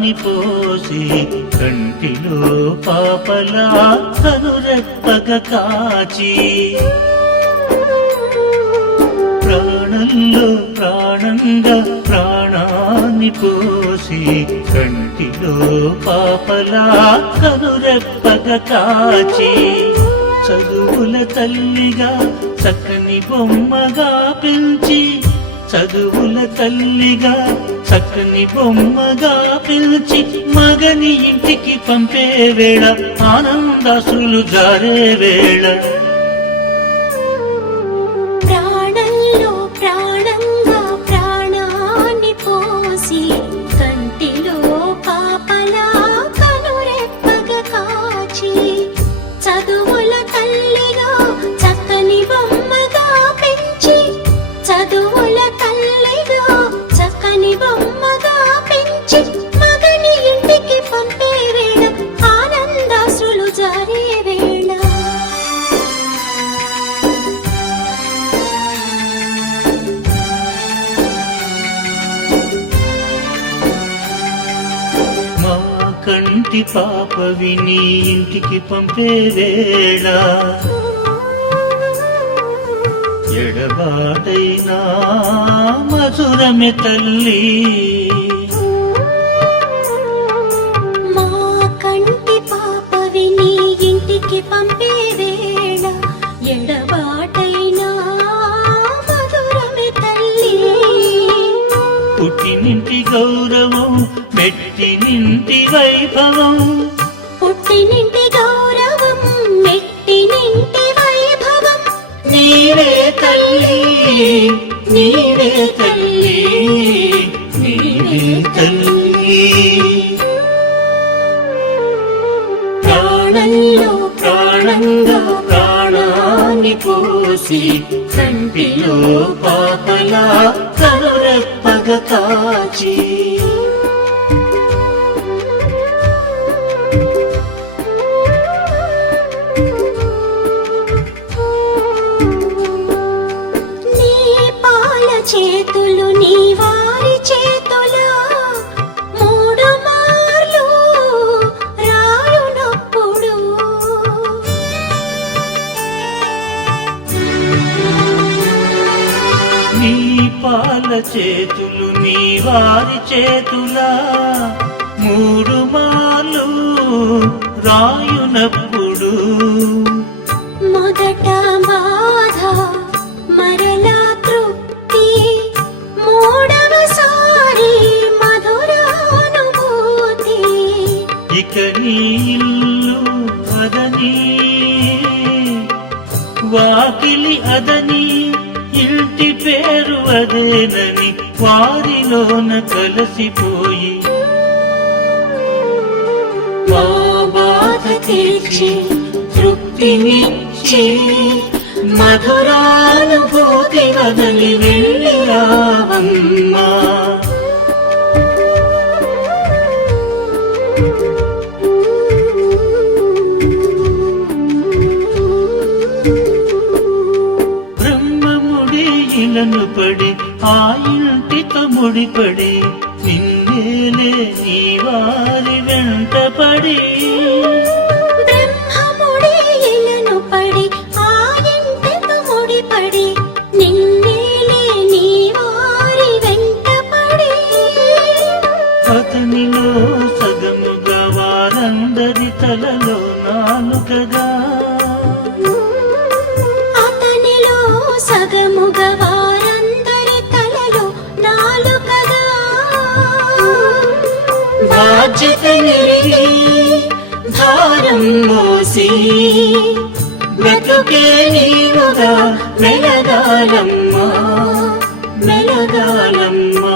ప్రాణాన్ని పోసి కంటిలో పాపలా కనురెప్పగ కాచి. ప్రాణంలో ప్రాణంగా ప్రాణాన్ని పోసి కంటిలో పాపలా కనురెప్పగ కాచి. చదువుల తల్లిగా చక్కని బొమ్మగా పెంచి చదువుల తల్లిగా చక్కని బొమ్మగా పిలిచి మగని ఇంటికి పంపే వేళ ఆనందాసులు జారే వేళ. కంటి పాప విని ఇంటికి పంపే వేళ. ఎడబాటైనా మధురమే తల్లి. మా కంటి పాప విని ఇంటికి పంపే గౌరవం మెట్టినింటి వైభవం. పుట్టినింటి గౌరవం మెట్టినింటి వైభవం. నీవే తల్లి నీవే తల్లి నీవే తల్లి. ప్రాణంలో ప్రాణంగా ప్రాణాన్ని పోసి కంటిలో పాపలా కనురెప్పగ పాల చేతులు నీ వారి చేతులా. మూడు మాలు రాయునప్పుడు. మొదట బాధ మరలా తృప్తి. మూడవసారి మధురానుభూతి. ఇక నీ ఇల్లు అదని. వాకిలి అదని. ఇంటి పేరు అదేనని వారిలోన కలిసిపోయి మా బాధ తీర్చి తృప్తినిచ్చి మధురానుభూతి వదలి వెళ్ళి రావమ్మా. బ్రహ్మముడి ఇలను పడి ఆ ఇంటితో ముడిపడి నిన్నేలే నీ వారి వెంట పడి. అతనిలో సగముగా వారందరి తలలో నాలుకగా. అతనిలో సగముగా బాధ్యత భారం మోసి బ్రతుకే నీవుగా మెలగాలమ్మా మెలగాలమ్మా.